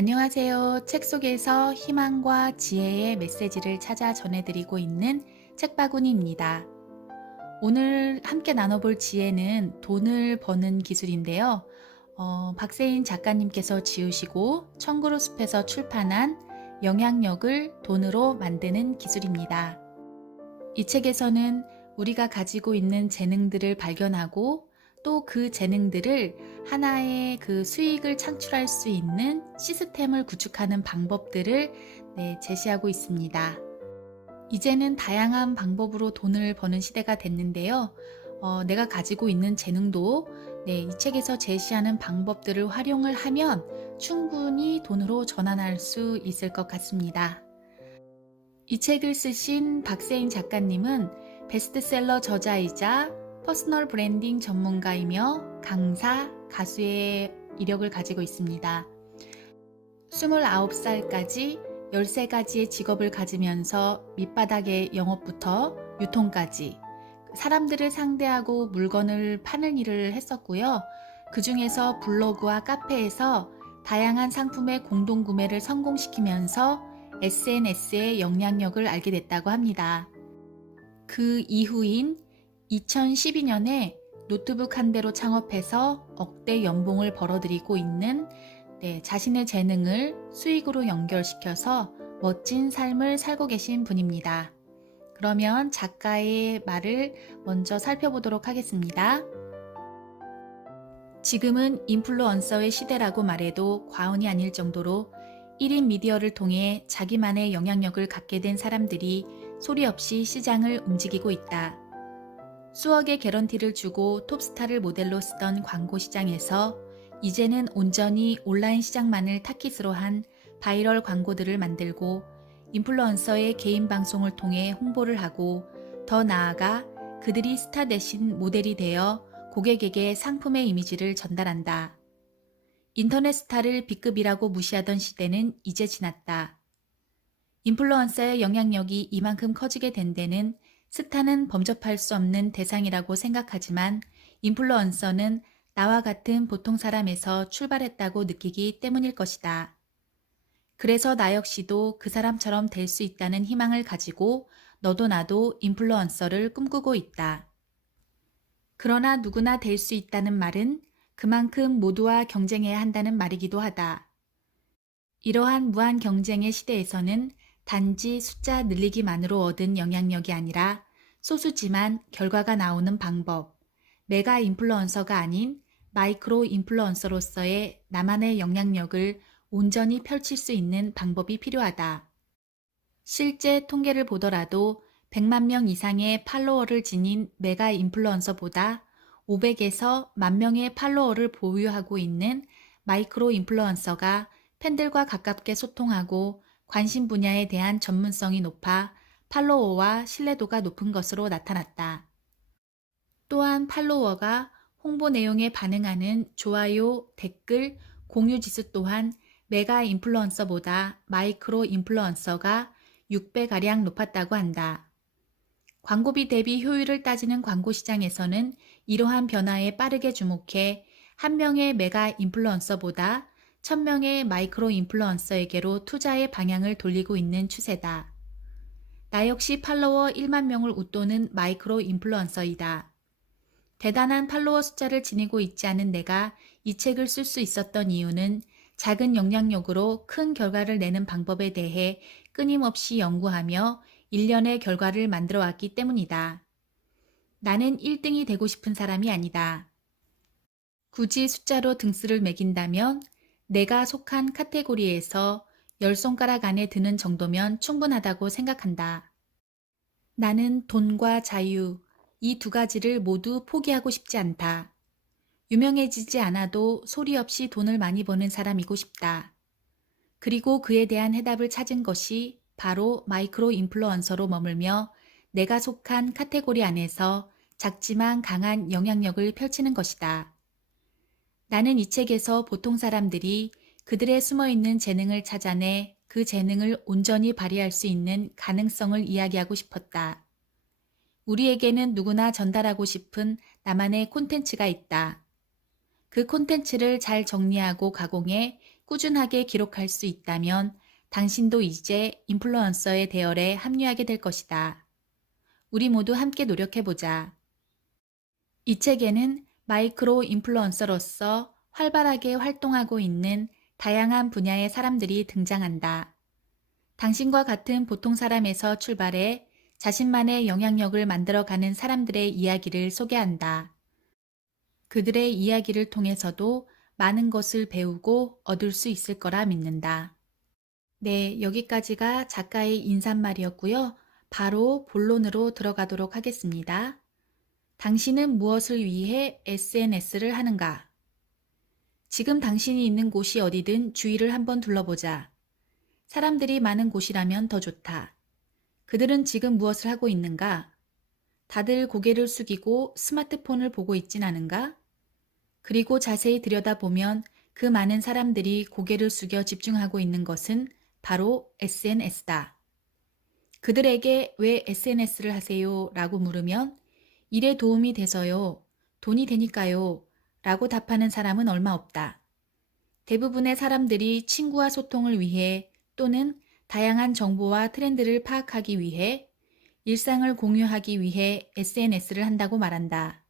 안녕하세요. 책 속에서 희망과 지혜의 메시지를 찾아 전해드리고 있는 책바구니입니다. 오늘 함께 나눠볼 지혜는 돈을 버는 기술인데요. 박세인 작가님께서 지으시고 청구루 숲에서 출판한 영향력을 돈으로 만드는 기술입니다. 이 책에서는 우리가 가지고 있는 재능들을 발견하고 또 그 재능들을 하나의 그 수익을 창출할 수 있는 시스템을 구축하는 방법들을 제시하고 있습니다. 이제는 다양한 방법으로 돈을 버는 시대가 됐는데요. 내가 가지고 있는 재능도 이 책에서 제시하는 방법들을 활용을 하면 충분히 돈으로 전환할 수 있을 것 같습니다. 이 책을 쓰신 박세인 작가님은 베스트셀러 저자이자 퍼스널 브랜딩 전문가이며 강사, 가수의 이력을 가지고 있습니다. 29살까지 13가지의 직업을 가지면서 밑바닥의 영업부터 유통까지 사람들을 상대하고 물건을 파는 일을 했었고요. 그 중에서 블로그와 카페에서 다양한 상품의 공동구매를 성공시키면서 SNS의 영향력을 알게 됐다고 합니다. 그 이후인 2012년에 노트북 한 대로 창업해서 억대 연봉을 벌어들이고 있는 자신의 재능을 수익으로 연결시켜서 멋진 삶을 살고 계신 분입니다. 그러면 작가의 말을 먼저 살펴보도록 하겠습니다. 지금은 인플루언서의 시대라고 말해도 과언이 아닐 정도로 1인 미디어를 통해 자기만의 영향력을 갖게 된 사람들이 소리 없이 시장을 움직이고 있다. 수억의 개런티를 주고 톱스타를 모델로 쓰던 광고 시장에서 이제는 온전히 온라인 시장만을 타깃으로 한 바이럴 광고들을 만들고 인플루언서의 개인 방송을 통해 홍보를 하고 더 나아가 그들이 스타 대신 모델이 되어 고객에게 상품의 이미지를 전달한다. 인터넷 스타를 B급이라고 무시하던 시대는 이제 지났다. 인플루언서의 영향력이 이만큼 커지게 된 데는 스타는 범접할 수 없는 대상이라고 생각하지만 인플루언서는 나와 같은 보통 사람에서 출발했다고 느끼기 때문일 것이다. 그래서 나 역시도 그 사람처럼 될 수 있다는 희망을 가지고 너도 나도 인플루언서를 꿈꾸고 있다. 그러나 누구나 될 수 있다는 말은 그만큼 모두와 경쟁해야 한다는 말이기도 하다. 이러한 무한 경쟁의 시대에서는 단지 숫자 늘리기만으로 얻은 영향력이 아니라 소수지만 결과가 나오는 방법, 메가 인플루언서가 아닌 마이크로 인플루언서로서의 나만의 영향력을 온전히 펼칠 수 있는 방법이 필요하다. 실제 통계를 보더라도 100만 명 이상의 팔로워를 지닌 메가 인플루언서보다 500에서 10,000명의 팔로워를 보유하고 있는 마이크로 인플루언서가 팬들과 가깝게 소통하고 관심 분야에 대한 전문성이 높아 팔로워와 신뢰도가 높은 것으로 나타났다. 또한 팔로워가 홍보 내용에 반응하는 좋아요, 댓글, 공유 지수 또한 메가 인플루언서보다 마이크로 인플루언서가 6배가량 높았다고 한다. 광고비 대비 효율을 따지는 광고 시장에서는 이러한 변화에 빠르게 주목해 한 명의 메가 인플루언서보다 1,000명의 마이크로 인플루언서에게로 투자의 방향을 돌리고 있는 추세다. 나 역시 팔로워 1만 명을 웃도는 마이크로 인플루언서이다. 대단한 팔로워 숫자를 지니고 있지 않은 내가 이 책을 쓸 수 있었던 이유는 작은 영향력으로 큰 결과를 내는 방법에 대해 끊임없이 연구하며 일련의 결과를 만들어 왔기 때문이다. 나는 1등이 되고 싶은 사람이 아니다. 굳이 숫자로 등수를 매긴다면 내가 속한 카테고리에서 10손가락 안에 드는 정도면 충분하다고 생각한다. 나는 돈과 자유, 이 두 가지를 모두 포기하고 싶지 않다. 유명해지지 않아도 소리 없이 돈을 많이 버는 사람이고 싶다. 그리고 그에 대한 해답을 찾은 것이 바로 마이크로 인플루언서로 머물며 내가 속한 카테고리 안에서 작지만 강한 영향력을 펼치는 것이다. 나는 이 책에서 보통 사람들이 그들의 숨어있는 재능을 찾아내 그 재능을 온전히 발휘할 수 있는 가능성을 이야기하고 싶었다. 우리에게는 누구나 전달하고 싶은 나만의 콘텐츠가 있다. 그 콘텐츠를 잘 정리하고 가공해 꾸준하게 기록할 수 있다면 당신도 이제 인플루언서의 대열에 합류하게 될 것이다. 우리 모두 함께 노력해보자. 이 책에는 마이크로 인플루언서로서 활발하게 활동하고 있는 다양한 분야의 사람들이 등장한다. 당신과 같은 보통 사람에서 출발해 자신만의 영향력을 만들어가는 사람들의 이야기를 소개한다. 그들의 이야기를 통해서도 많은 것을 배우고 얻을 수 있을 거라 믿는다. 네, 여기까지가 작가의 인사말이었고요. 바로 본론으로 들어가도록 하겠습니다. 당신은 무엇을 위해 SNS를 하는가? 지금 당신이 있는 곳이 어디든 주위를 한번 둘러보자. 사람들이 많은 곳이라면 더 좋다. 그들은 지금 무엇을 하고 있는가? 다들 고개를 숙이고 스마트폰을 보고 있진 않은가? 그리고 자세히 들여다보면 그 많은 사람들이 고개를 숙여 집중하고 있는 것은 바로 SNS다. 그들에게 왜 SNS를 하세요? 라고 물으면 일에 도움이 돼서요. 돈이 되니까요. 라고 답하는 사람은 얼마 없다. 대부분의 사람들이 친구와 소통을 위해 또는 다양한 정보와 트렌드를 파악하기 위해 일상을 공유하기 위해 SNS를 한다고 말한다.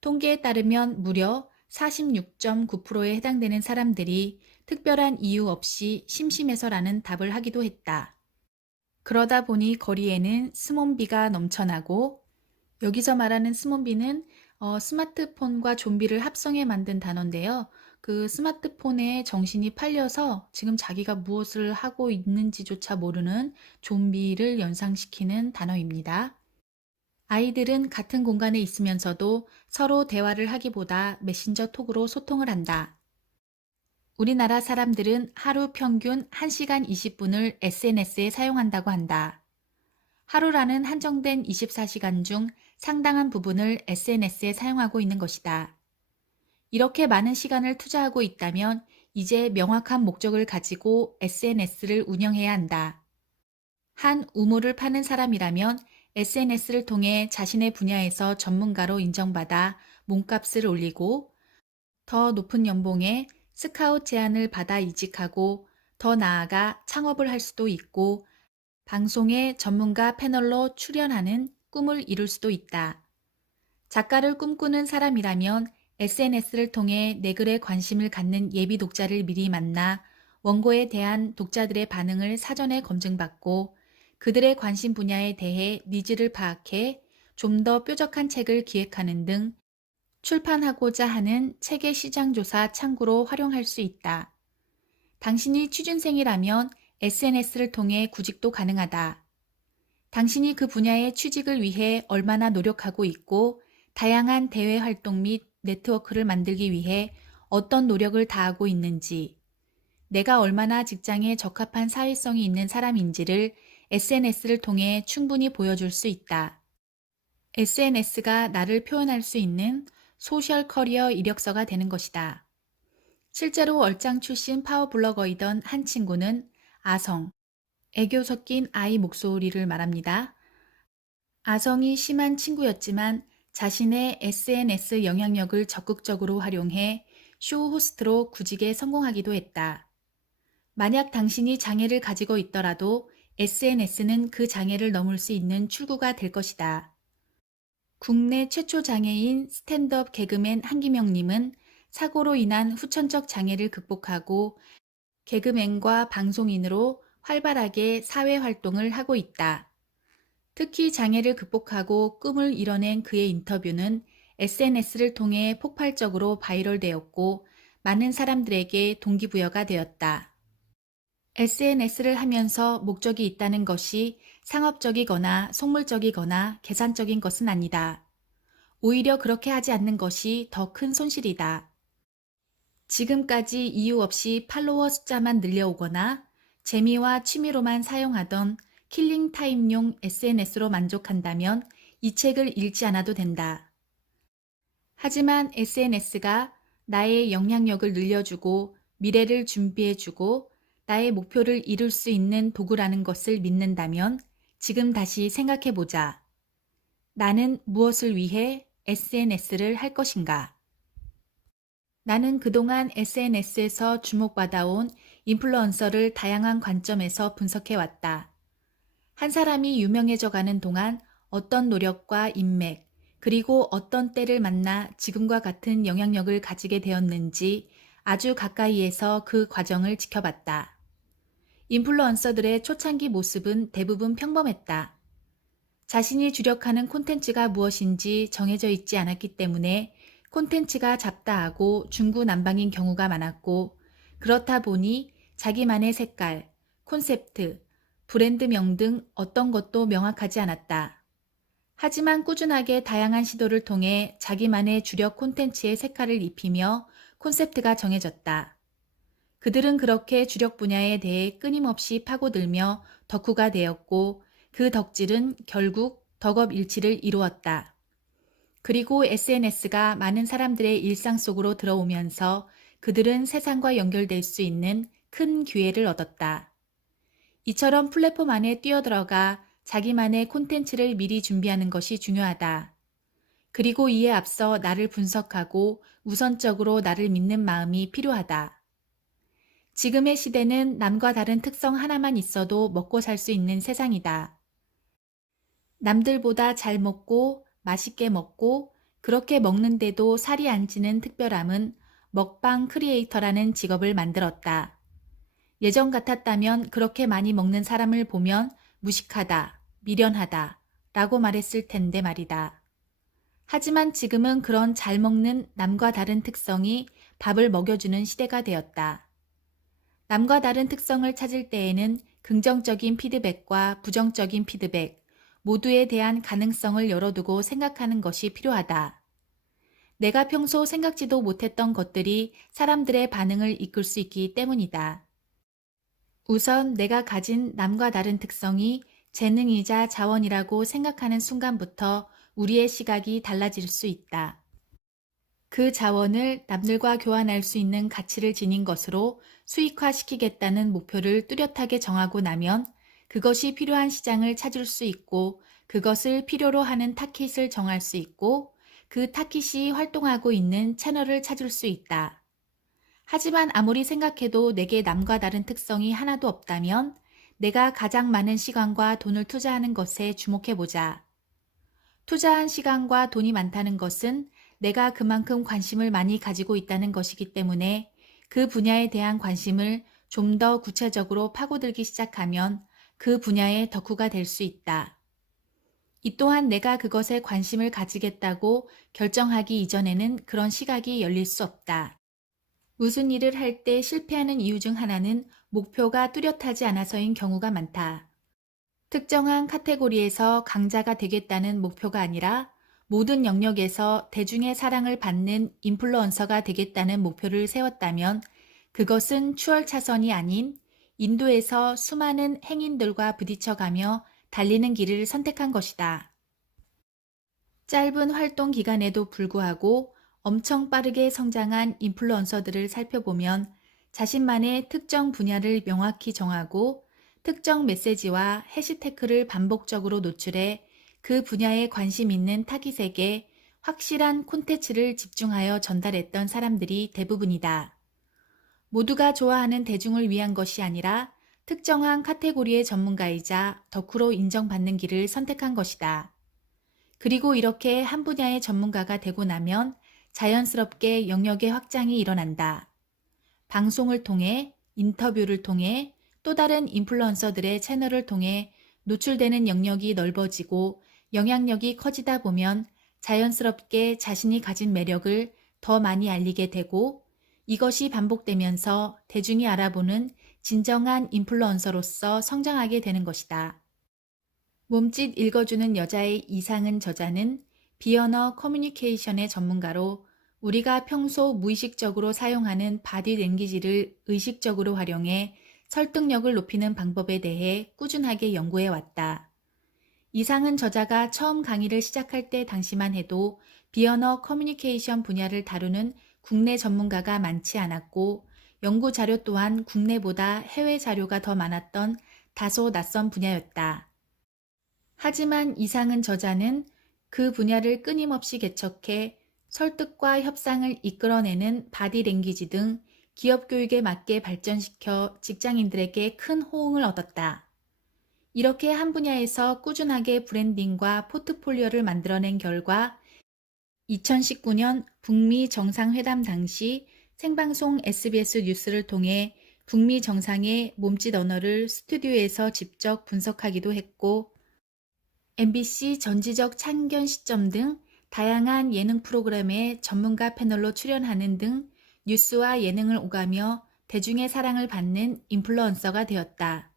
통계에 따르면 무려 46.9%에 해당되는 사람들이 특별한 이유 없이 심심해서라는 답을 하기도 했다. 그러다 보니 거리에는 스몬비가 넘쳐나고 여기서 말하는 스몬비는 스마트폰과 좀비를 합성해 만든 단어인데요. 그 스마트폰에 정신이 팔려서 지금 자기가 무엇을 하고 있는지조차 모르는 좀비를 연상시키는 단어입니다. 아이들은 같은 공간에 있으면서도 서로 대화를 하기보다 메신저 톡으로 소통을 한다. 우리나라 사람들은 하루 평균 1시간 20분을 SNS에 사용한다고 한다. 하루라는 한정된 24시간 중 상당한 부분을 SNS에 사용하고 있는 것이다. 이렇게 많은 시간을 투자하고 있다면 이제 명확한 목적을 가지고 SNS를 운영해야 한다. 한 우물을 파는 사람이라면 SNS를 통해 자신의 분야에서 전문가로 인정받아 몸값을 올리고 더 높은 연봉에 스카웃 제안을 받아 이직하고 더 나아가 창업을 할 수도 있고 방송에 전문가 패널로 출연하는 꿈을 이룰 수도 있다. 작가를 꿈꾸는 사람이라면 SNS를 통해 내 글에 관심을 갖는 예비 독자를 미리 만나 원고에 대한 독자들의 반응을 사전에 검증받고 그들의 관심 분야에 대해 니즈를 파악해 좀 더 뾰족한 책을 기획하는 등 출판하고자 하는 책의 시장조사 창구로 활용할 수 있다. 당신이 취준생이라면 SNS를 통해 구직도 가능하다. 당신이 그 분야의 취직을 위해 얼마나 노력하고 있고 다양한 대외 활동 및 네트워크를 만들기 위해 어떤 노력을 다하고 있는지, 내가 얼마나 직장에 적합한 사회성이 있는 사람인지를 SNS를 통해 충분히 보여줄 수 있다. SNS가 나를 표현할 수 있는 소셜 커리어 이력서가 되는 것이다. 실제로 얼짱 출신 파워블로거이던 한 친구는 아성, 애교 섞인 아이 목소리를 말합니다. 아성이 심한 친구였지만 자신의 SNS 영향력을 적극적으로 활용해 쇼 호스트로 구직에 성공하기도 했다. 만약 당신이 장애를 가지고 있더라도 SNS는 그 장애를 넘을 수 있는 출구가 될 것이다. 국내 최초 장애인 스탠드업 개그맨 한기명님은 사고로 인한 후천적 장애를 극복하고 개그맨과 방송인으로 활발하게 사회 활동을 하고 있다. 특히 장애를 극복하고 꿈을 이뤄낸 그의 인터뷰는 SNS를 통해 폭발적으로 바이럴되었고 많은 사람들에게 동기부여가 되었다. SNS를 하면서 목적이 있다는 것이 상업적이거나 속물적이거나 계산적인 것은 아니다. 오히려 그렇게 하지 않는 것이 더 큰 손실이다. 지금까지 이유 없이 팔로워 숫자만 늘려오거나 재미와 취미로만 사용하던 킬링타임용 SNS로 만족한다면 이 책을 읽지 않아도 된다. 하지만 SNS가 나의 영향력을 늘려주고 미래를 준비해주고 나의 목표를 이룰 수 있는 도구라는 것을 믿는다면 지금 다시 생각해보자. 나는 무엇을 위해 SNS를 할 것인가? 나는 그동안 SNS에서 주목받아온 인플루언서를 다양한 관점에서 분석해왔다. 한 사람이 유명해져 가는 동안 어떤 노력과 인맥, 그리고 어떤 때를 만나 지금과 같은 영향력을 가지게 되었는지 아주 가까이에서 그 과정을 지켜봤다. 인플루언서들의 초창기 모습은 대부분 평범했다. 자신이 주력하는 콘텐츠가 무엇인지 정해져 있지 않았기 때문에 콘텐츠가 잡다하고 중구난방인 경우가 많았고, 그렇다 보니 자기만의 색깔, 콘셉트, 브랜드명 등 어떤 것도 명확하지 않았다. 하지만 꾸준하게 다양한 시도를 통해 자기만의 주력 콘텐츠의 색깔을 입히며 콘셉트가 정해졌다. 그들은 그렇게 주력 분야에 대해 끊임없이 파고들며 덕후가 되었고, 그 덕질은 결국 덕업일치를 이루었다. 그리고 SNS가 많은 사람들의 일상 속으로 들어오면서 그들은 세상과 연결될 수 있는 큰 기회를 얻었다. 이처럼 플랫폼 안에 뛰어들어가 자기만의 콘텐츠를 미리 준비하는 것이 중요하다. 그리고 이에 앞서 나를 분석하고 우선적으로 나를 믿는 마음이 필요하다. 지금의 시대는 남과 다른 특성 하나만 있어도 먹고 살 수 있는 세상이다. 남들보다 잘 먹고 맛있게 먹고 그렇게 먹는데도 살이 안 찌는 특별함은 먹방 크리에이터라는 직업을 만들었다. 예전 같았다면 그렇게 많이 먹는 사람을 보면 무식하다, 미련하다 라고 말했을 텐데 말이다. 하지만 지금은 그런 잘 먹는 남과 다른 특성이 밥을 먹여주는 시대가 되었다. 남과 다른 특성을 찾을 때에는 긍정적인 피드백과 부정적인 피드백 모두에 대한 가능성을 열어두고 생각하는 것이 필요하다. 내가 평소 생각지도 못했던 것들이 사람들의 반응을 이끌 수 있기 때문이다. 우선 내가 가진 남과 다른 특성이 재능이자 자원이라고 생각하는 순간부터 우리의 시각이 달라질 수 있다. 그 자원을 남들과 교환할 수 있는 가치를 지닌 것으로 수익화시키겠다는 목표를 뚜렷하게 정하고 나면 그것이 필요한 시장을 찾을 수 있고, 그것을 필요로 하는 타깃을 정할 수 있고, 그 타깃이 활동하고 있는 채널을 찾을 수 있다. 하지만 아무리 생각해도 내게 남과 다른 특성이 하나도 없다면 내가 가장 많은 시간과 돈을 투자하는 것에 주목해보자. 투자한 시간과 돈이 많다는 것은 내가 그만큼 관심을 많이 가지고 있다는 것이기 때문에 그 분야에 대한 관심을 좀 더 구체적으로 파고들기 시작하면 그 분야의 덕후가 될 수 있다. 이 또한 내가 그것에 관심을 가지겠다고 결정하기 이전에는 그런 시각이 열릴 수 없다. 무슨 일을 할 때 실패하는 이유 중 하나는 목표가 뚜렷하지 않아서인 경우가 많다. 특정한 카테고리에서 강자가 되겠다는 목표가 아니라 모든 영역에서 대중의 사랑을 받는 인플루언서가 되겠다는 목표를 세웠다면 그것은 추월차선이 아닌 인도에서 수많은 행인들과 부딪혀가며 달리는 길을 선택한 것이다. 짧은 활동 기간에도 불구하고 엄청 빠르게 성장한 인플루언서들을 살펴보면 자신만의 특정 분야를 명확히 정하고 특정 메시지와 해시태그를 반복적으로 노출해 그 분야에 관심 있는 타깃에게 확실한 콘텐츠를 집중하여 전달했던 사람들이 대부분이다. 모두가 좋아하는 대중을 위한 것이 아니라 특정한 카테고리의 전문가이자 덕후로 인정받는 길을 선택한 것이다. 그리고 이렇게 한 분야의 전문가가 되고 나면 자연스럽게 영역의 확장이 일어난다. 방송을 통해, 인터뷰를 통해, 또 다른 인플루언서들의 채널을 통해 노출되는 영역이 넓어지고 영향력이 커지다 보면 자연스럽게 자신이 가진 매력을 더 많이 알리게 되고, 이것이 반복되면서 대중이 알아보는 진정한 인플루언서로서 성장하게 되는 것이다. 몸짓 읽어주는 여자의 이상은 저자는 비언어 커뮤니케이션의 전문가로 우리가 평소 무의식적으로 사용하는 바디 랭귀지를 의식적으로 활용해 설득력을 높이는 방법에 대해 꾸준하게 연구해 왔다. 이상은 저자가 처음 강의를 시작할 때 당시만 해도 비언어 커뮤니케이션 분야를 다루는 국내 전문가가 많지 않았고, 연구 자료 또한 국내보다 해외 자료가 더 많았던 다소 낯선 분야였다. 하지만 이상은 저자는 그 분야를 끊임없이 개척해 설득과 협상을 이끌어내는 바디랭귀지 등 기업 교육에 맞게 발전시켜 직장인들에게 큰 호응을 얻었다. 이렇게 한 분야에서 꾸준하게 브랜딩과 포트폴리오를 만들어낸 결과 2019년 북미 정상회담 당시 생방송 SBS 뉴스를 통해 북미 정상의 몸짓 언어를 스튜디오에서 직접 분석하기도 했고 MBC 전지적 참견 시점 등 다양한 예능 프로그램에 전문가 패널로 출연하는 등 뉴스와 예능을 오가며 대중의 사랑을 받는 인플루언서가 되었다.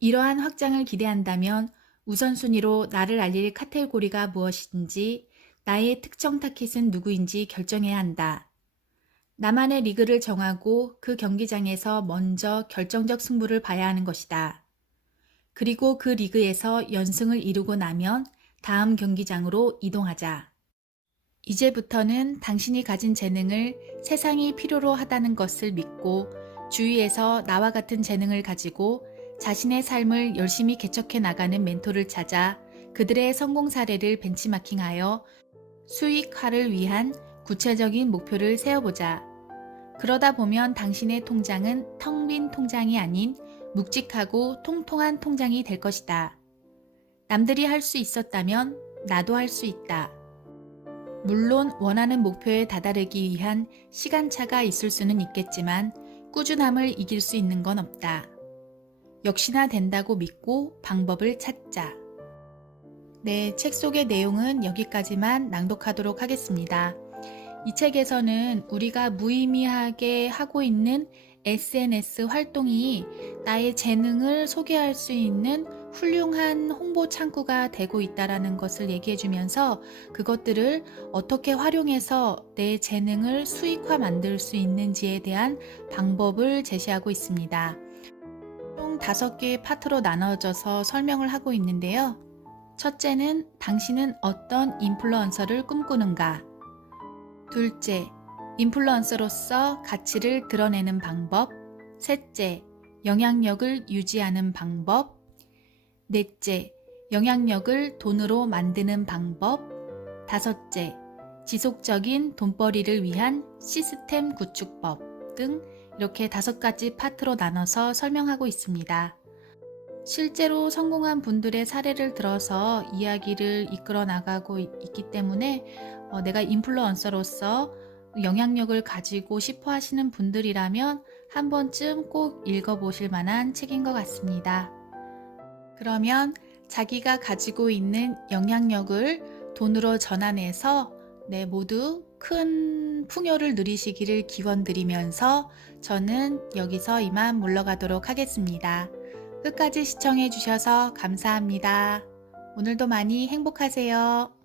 이러한 확장을 기대한다면 우선순위로 나를 알릴 카테고리가 무엇인지, 나의 특정 타깃은 누구인지 결정해야 한다. 나만의 리그를 정하고 그 경기장에서 먼저 결정적 승부를 봐야 하는 것이다. 그리고 그 리그에서 연승을 이루고 나면 다음 경기장으로 이동하자. 이제부터는 당신이 가진 재능을 세상이 필요로 하다는 것을 믿고 주위에서 나와 같은 재능을 가지고 자신의 삶을 열심히 개척해 나가는 멘토를 찾아 그들의 성공 사례를 벤치마킹하여 수익화를 위한 구체적인 목표를 세워보자. 그러다 보면 당신의 통장은 텅 빈 통장이 아닌 묵직하고 통통한 통장이 될 것이다. 남들이 할 수 있었다면 나도 할 수 있다. 물론 원하는 목표에 다다르기 위한 시간차가 있을 수는 있겠지만 꾸준함을 이길 수 있는 건 없다. 역시나 된다고 믿고 방법을 찾자. 네, 책 속의 내용은 여기까지만 낭독하도록 하겠습니다. 이 책에서는 우리가 무의미하게 하고 있는 SNS 활동이 나의 재능을 소개할 수 있는 훌륭한 홍보 창구가 되고 있다는 것을 얘기해 주면서 그것들을 어떻게 활용해서 내 재능을 수익화 만들 수 있는지에 대한 방법을 제시하고 있습니다. 총 5개의 파트로 나눠져서 설명을 하고 있는데요. 첫째는 당신은 어떤 인플루언서를 꿈꾸는가? 둘째, 인플루언서로서 가치를 드러내는 방법. 셋째, 영향력을 유지하는 방법. 넷째, 영향력을 돈으로 만드는 방법. 다섯째, 지속적인 돈벌이를 위한 시스템 구축법 등 이렇게 5가지 파트로 나눠서 설명하고 있습니다. 실제로 성공한 분들의 사례를 들어서 이야기를 이끌어 나가고 있기 때문에 내가 인플루언서로서 영향력을 가지고 싶어 하시는 분들이라면 한 번쯤 꼭 읽어보실 만한 책인 것 같습니다. 그러면 자기가 가지고 있는 영향력을 돈으로 전환해서 모두 큰 풍요를 누리시기를 기원드리면서 저는 여기서 이만 물러가도록 하겠습니다. 끝까지 시청해 주셔서 감사합니다. 오늘도 많이 행복하세요.